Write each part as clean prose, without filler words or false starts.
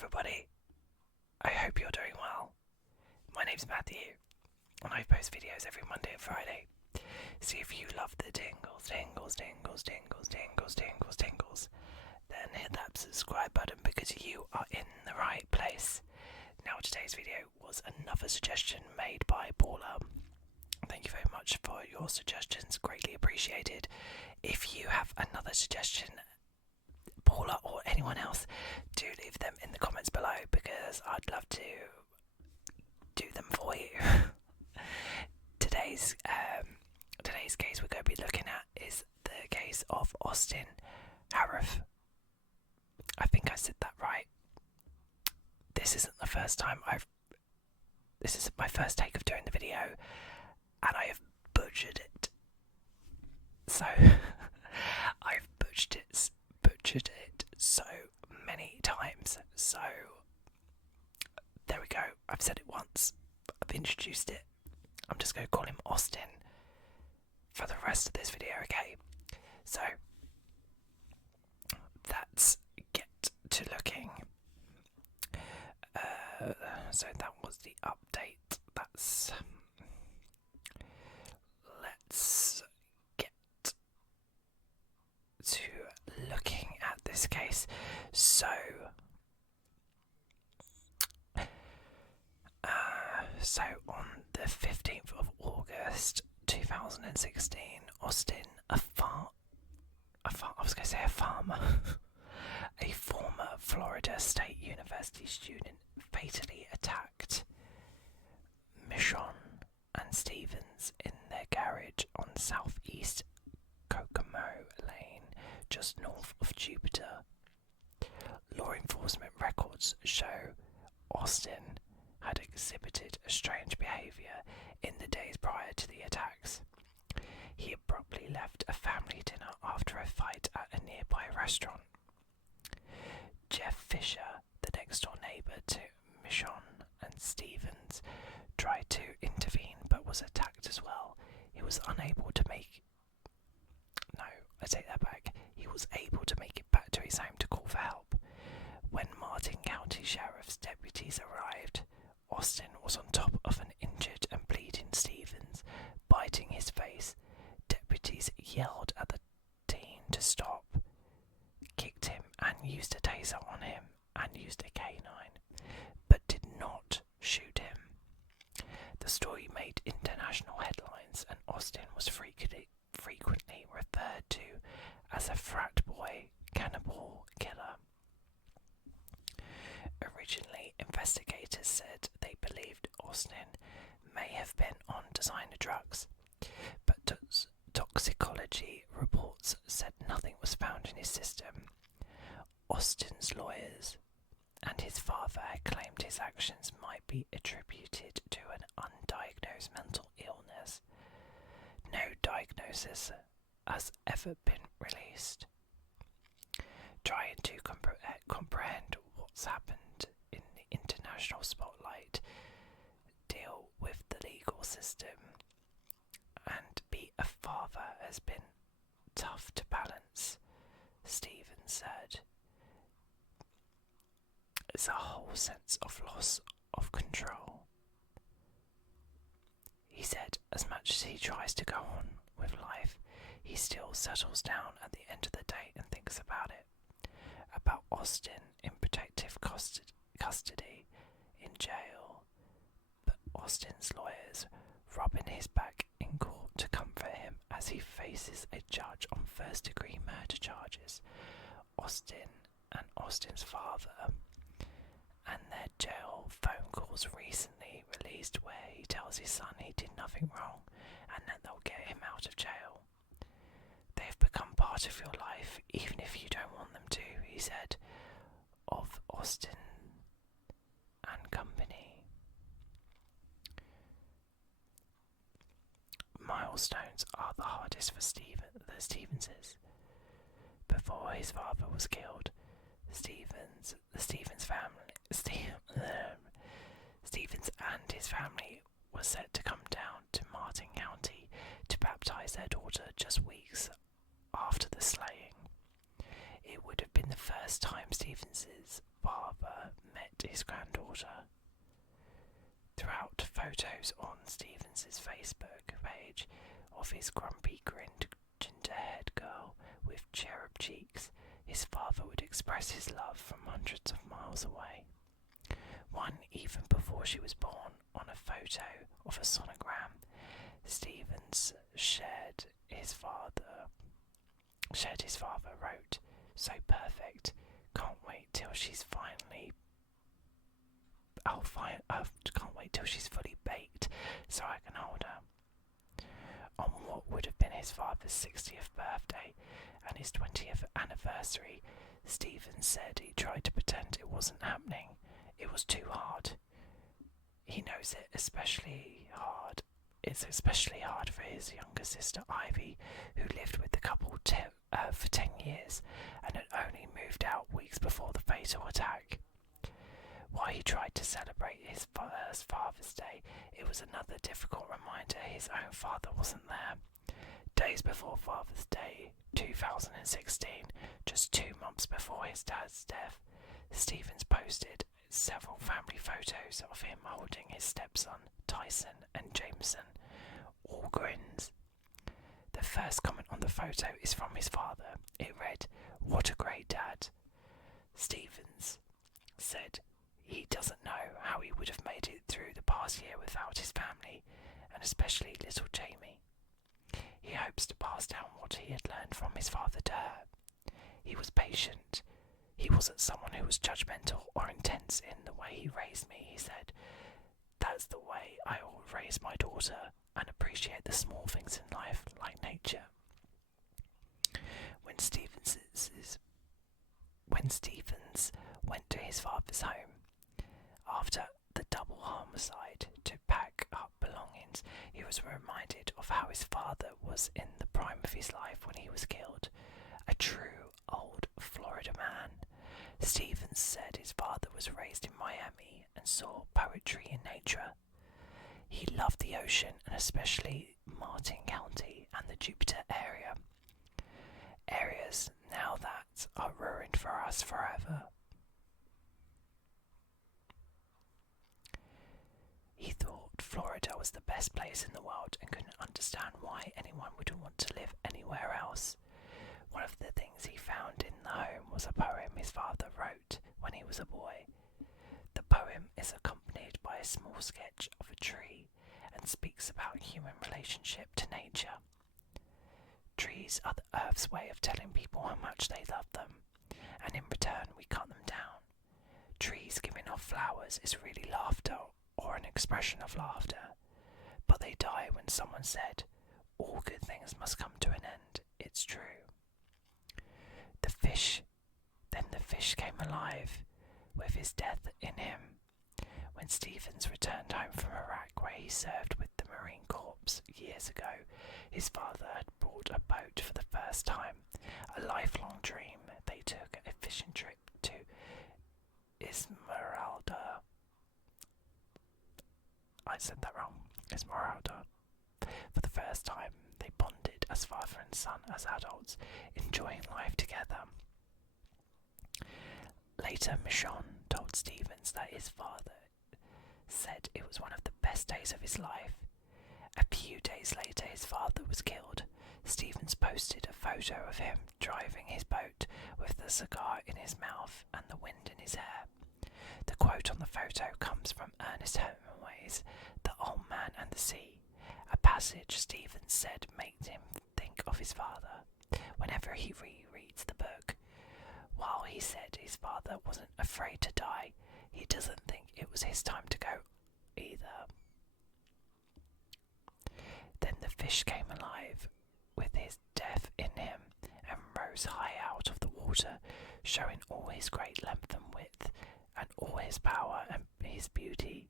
everybody, I hope you're doing well. My name's Matthew, and I post videos every Monday and Friday. So if you love the tingles, then hit that subscribe button because you are in the right place. Now today's video was another suggestion made by Paula. Thank you very much for your suggestions, greatly appreciated. If you have another suggestion, Paula or anyone else, do leave them in the comments below because I'd love to do them for you. Today's case we're going to be looking at is the case of Austin Harrouff. I think I said that right. This isn't the first time this is my first take of doing the video, and I have butchered it. So I've butchered it so many times. So there we go. I've said it once. I've introduced it. I'm just going to call him Austin for the rest of this video, okay? So let's get to looking. So that was the update. Let's get to looking at this case. So on the 15th of August 2016, Austin, a farmer, a former Florida State University student, fatally attacked Michonne and Stevens in their garage on southeast Kokomo Lane, just north of Jupiter. Law enforcement records show Austin had exhibited a strange behaviour in the days prior to the attacks. He abruptly left a family dinner after a fight at a nearby restaurant. Jeff Fisher, the next-door neighbour to Michonne and Stevens, tried to intervene but was attacked as well. He was able to make it back to his home to call for help. When Martin County Sheriff's deputies arrived, Austin was on top of an injured and bleeding Stevens, biting his face. Deputies yelled at the teen to stop, kicked him and used a taser on him and used a canine, but did not shoot him. The story made international headlines, and Austin was frequently referred to as a frat boy cannibal killer. Originally, investigators said they believed Austin may have been on designer drugs, but toxicology reports said nothing was found in his system. Austin's lawyers and his father had claimed his actions might be attributed to an undiagnosed mental illness. No diagnosis has ever been released. Trying to comprehend what's happened in the international spotlight, deal with the legal system, and be a father has been tough to balance, Stevens said. It's a whole sense of loss of control. He said as much as he tries to go on with life, he still settles down at the end of the day and thinks about it. About Austin in protective custody in jail, but Austin's lawyers rubbing his back in court to comfort him as he faces a judge on first-degree murder charges. Austin and Austin's father and their jail phone calls recently released where he tells his son he did nothing wrong and that they'll get him out of jail. They've become part of your life even if you don't want them to, he said of Austin and company. Milestones are the hardest for the Stevenses. Before his father was killed, Stevens and his family were set to come down to Martin County to baptize their daughter just weeks after the slaying. It would have been the first time Stevens's father present his granddaughter. Throughout photos on Stevens's Facebook page of his grumpy grinned ginger-haired girl with cherub cheeks, his father would express his love from hundreds of miles away. One even before she was born, on a photo of a sonogram, Stevens shared his father wrote, "So perfect, can't wait till she's fully baked so I can hold her." On what would have been his father's 60th birthday and his 20th anniversary, Stevens said he tried to pretend it wasn't happening. It was too hard. He knows it's especially hard for his younger sister Ivy, who lived with the couple for 10 years and had only moved out weeks before the fatal attack. While he tried to celebrate his first Father's Day, it was another difficult reminder his own father wasn't there. Days before Father's Day 2016, just 2 months before his dad's death, Stevens posted several family photos of him holding his stepson Tyson and Jameson, all grins. The first comment on the photo is from his father. It read, "What a great dad." Stevens said he doesn't know how he would have made it through the past year without his family, and especially little Jamie. He hopes to pass down what he had learned from his father to her. He was patient. He wasn't someone who was judgmental or intense in the way he raised me, he said. That's the way I will raise my daughter and appreciate the small things in life, like nature. When Stevens went to his father's home after the double homicide to pack up belongings, he was reminded of how his father was in the prime of his life when he was killed, a true old Florida man. Stevens said his father was raised in Miami and saw poetry in nature. He loved the ocean and especially Martin County and the Jupiter area. Areas now that are ruined for us forever. He thought Florida was the best place in the world and couldn't understand why anyone would want to live anywhere else. One of the things he found in the home was a poem his father wrote when he was a boy. The poem is accompanied by a small sketch of a tree and speaks about human relationship to nature. Trees are the earth's way of telling people how much they love them, and in return we cut them down. Trees giving off flowers is really laughter or an expression of laughter, but they die when someone said, "All good things must come to an end." It's true. Then the fish came alive with his death in him. When Stevens returned home from Iraq, where he served with the Marine Corps years ago, his father had bought a boat for the first time, a lifelong dream. They took a fishing trip to Esmeralda. I said that wrong. Esmeralda. For the first time, they bonded as father and son as adults, enjoying life together. Later, Michonne told Stevens that his father said it was one of the best days of his life. A few days later, his father was killed. Stevens posted a photo of him driving his boat with the cigar in his mouth and the wind in his hair. The quote on the photo comes from Ernest Hemingway's The Old Man and the Sea, a passage Stevens said made him think of his father whenever he rereads the book. While he said his father wasn't afraid to die, he doesn't think it was his time to go either. Then the fish came alive with his death in him and rose high out of the water, showing all his great length and width and all his power and his beauty.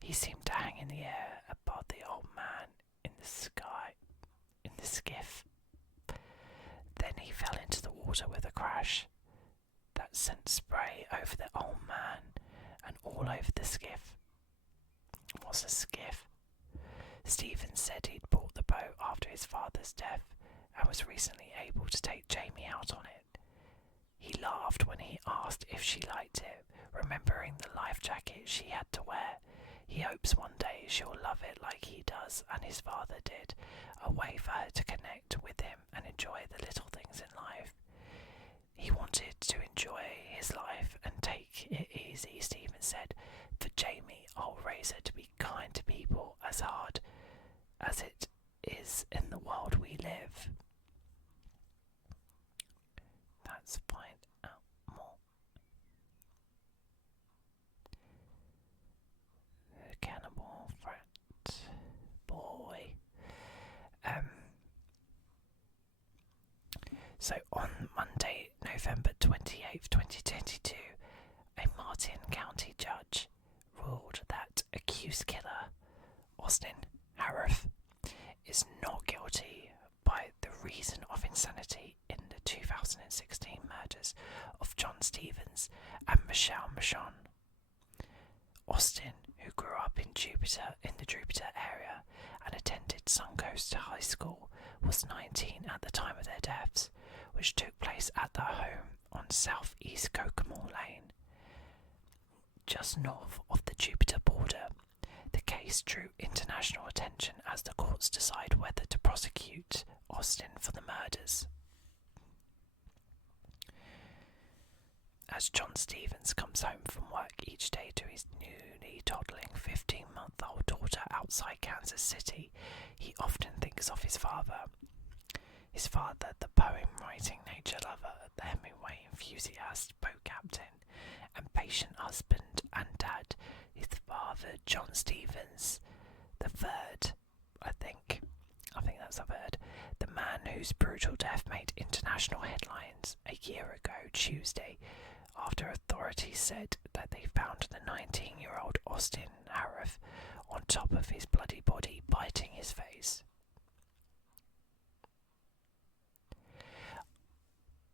He seemed to hang in the air above the old man in the sky, in the skiff. Then he fell into the water with a crash that sent spray over the old man and all over the skiff. What's a skiff? Stevens said he'd bought the boat after his father's death and was recently able to take Jamie out on it. He laughed when he asked if she liked it, remembering the life jacket she had to wear. He hopes one day she'll love it like he does and his father did, a way for her to connect with him and enjoy the little things in life. He wanted to enjoy his life and take it easy, Stephen said. For Jamie, I'll raise her to be kind to people as hard as it is in the world we live. Let's find out more. The cannibal frat boy. So on Monday, November 28th, 2022, a Martin County judge ruled that accused killer Austin Harrouff is not guilty by the reason of insanity in the 2016 murders of John Stevens and Michelle Michon. Austin, who grew up in the Jupiter area and attended Suncoast High School, was 19 at the time of their deaths, which took place at their home on South East Kokomo Lane, just north of the Jupiter border. The case drew international attention as the courts decide whether to prosecute Austin for the murders. As John Stevens comes home from work each day to his newly toddling 15-month-old daughter outside Kansas City, he often thinks of his father. His father, the poem-writing nature lover, the Hemingway enthusiast, boat captain, and patient husband and dad. His father, John Stevens, the third, I think that's the third, the man whose brutal death made international headlines a year ago Tuesday, after authorities said that they found the 19-year-old Austin Harrouff on top of his bloody body, biting his face.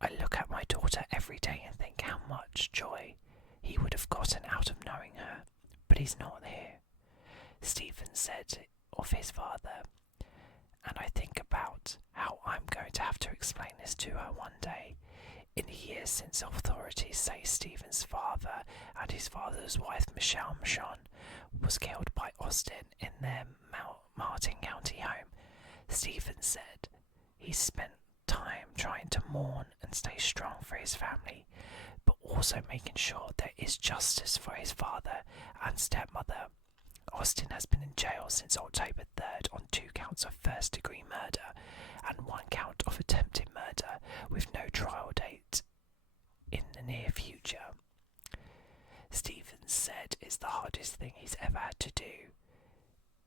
I look at my daughter every day and think how much joy he would have gotten out of knowing her, but he's not here, Stephen said of his father, and I think about how I'm going to have to explain this to her one day. In the years since authorities say Stephen's father and his father's wife Michelle Michon was killed by Austin in their Martin County home, Stephen said he spent time trying to mourn and stay strong for his family, but also making sure there is justice for his father and stepmother. Austin has been in jail since October 3rd on 2 counts of first-degree murder and 1 count of attempted murder, with no trial date in the near future. Stevens said it's the hardest thing he's ever had to do.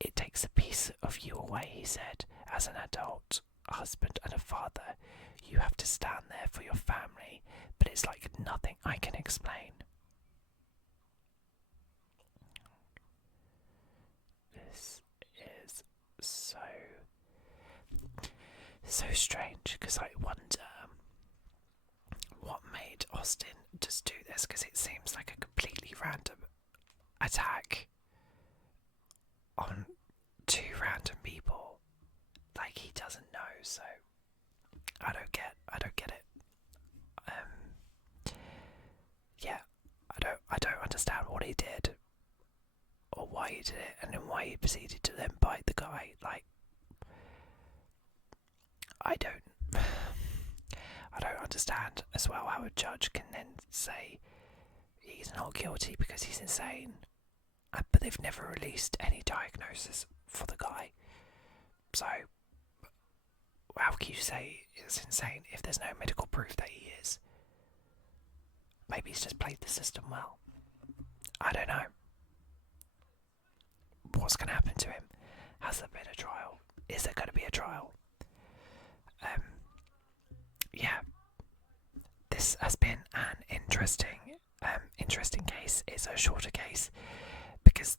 It takes a piece of you away, he said. As an adult, a husband and a father, you have to stand there for your family, but it's like nothing I can explain. This is so strange, because I wonder what made Austin just do this, because it seems like a completely random attack on 2 random people. Like, he doesn't know, so I don't get it. I don't understand what he did or why he did it, and then why he proceeded to then bite the guy. Like, I don't understand as well how a judge can then say he's not guilty because he's insane, but they've never released any diagnosis for the guy. So how can you say it's insane if there's no medical proof that he is? Maybe he's just played the system well. I don't know. What's going to happen to him? Has there been a trial? Is there going to be a trial? This has been an interesting case. It's a shorter case because,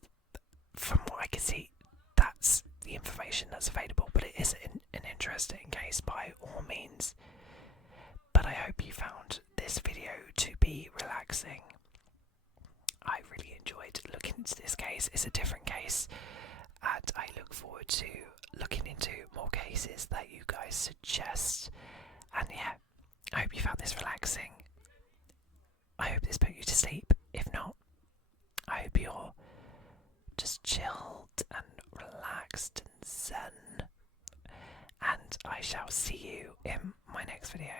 from what I can see, that's the information that's available. But it is an interesting case by all means. But I hope you found this video to be relaxing. I really enjoyed looking into this case. It's a different case, and I look forward to looking into more cases that you guys suggest. And yeah, I hope you found this relaxing. just chilled and relaxed and zen. And I shall see you in my next video.